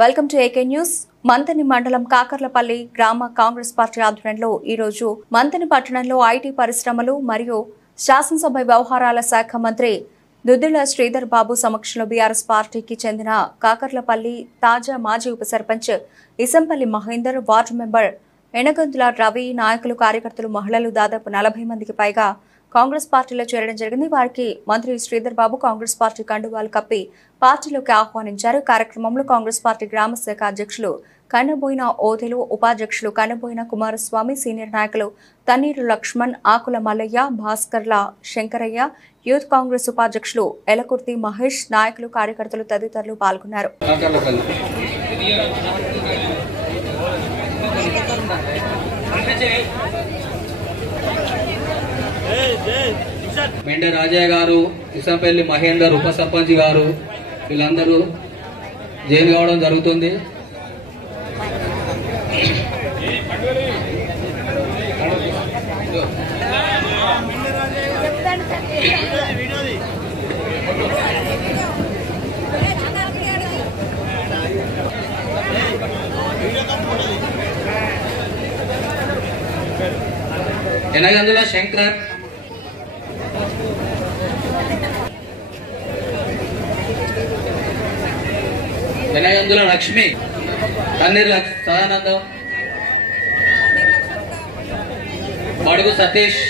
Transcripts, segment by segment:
Welcome to AK news. Manthani మండలం కాకర్లపల్లి గ్రామ Congress party ఆధ్వర్యంలో ఈ రోజు మంతని పట్టణంలో ఐటీ పరిశ్రమలు మరియు శాసనసభ వ్యవహారాల శాఖ మంత్రి దుద్దిళ్ల శ్రీధర్ బాబు సమక్షంలో బీఆర్ఎస్ పార్టీకి చెందిన కాకర్లపల్లి తాజా మాజీ ఉప సర్పంచ్ ఇసంపల్లి మహేందర్, వార్డు మెంబర్ ఎనగంతుల రవి, నాయకులు, కార్యకర్తలు, మహిళలు దాదాపు 40 మందికి పైగా కాంగ్రెస్ పార్టీలో చేరడం జరిగింది. వారికి మంత్రి శ్రీధర్ బాబు కాంగ్రెస్ పార్టీ కండువాలు కప్పి పార్టీలోకి ఆహ్వానించారు. కార్యక్రమంలో కాంగ్రెస్ పార్టీ గ్రామ శాఖ అధ్యక్షులు కన్నబోయిన ఓదెలు, ఉపాధ్యక్షులు కన్నబోయిన కుమారస్వామి, సీనియర్ నాయకులు తన్నీరు లక్ష్మణ్, ఆకుల మల్లయ్య, భాస్కర్ల శంకరయ్య, యూత్ కాంగ్రెస్ ఉపాధ్యక్షులు ఎలకుర్తి మహేష్, నాయకులు, కార్యకర్తలు తదితరులు పాల్గొన్నారు. మెండ రాజయ్య గారు, ఇసంపల్లి మహేందర్ ఉప సర్పంచ్ గారు వీళ్ళందరూ జైలు కావడం జరుగుతుంది. ఎనగందుల శంకర్, ఎనగందుల లక్ష్మి, తన్నీరు సదానందం, బడుగు సతీష్,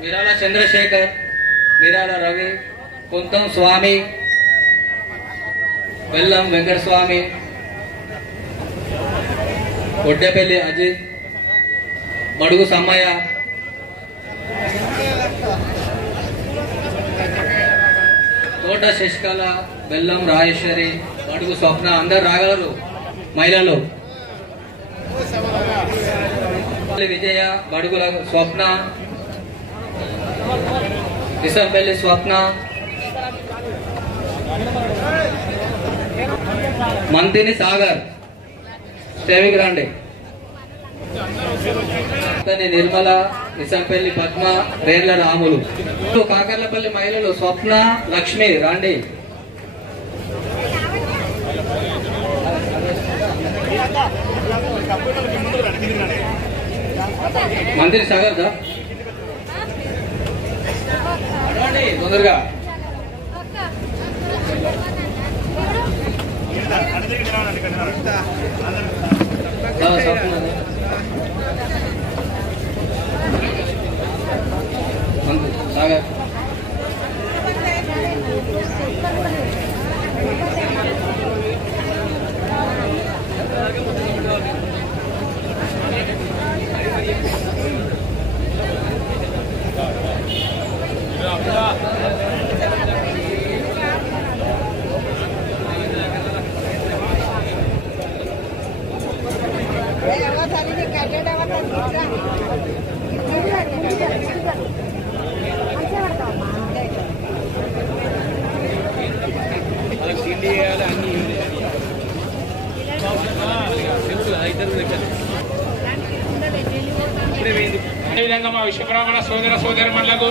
మిరాల చంద్రశేఖర్, మిరాల రవి, కుంతం స్వామి, బెల్లం వెంకటస్వామి, ఒడ్డెపల్లి అజిత్, మడుగు సమ్మయ్య, తోట శశికళ, బెల్లం రాజేశ్వరి, మడుగు స్వప్న, అందరు రాగలరు మహిళలు. విజయ, బడుగుల స్వప్న, ఇసంపల్లి స్వప్న, మంతిని సాగర్, సేవికి రండి, నిర్మల, ఇసంపల్లి పద్మ, రేర్ల రాములు, కాకర్లపల్లి మహిళలు స్వప్న, లక్ష్మి రండి. మంత్రి సాగర్ రండి తొందరగా. సాగర్ విధంగా మా విశ్వబ్రాహ్మణ సోదర సోదరులకు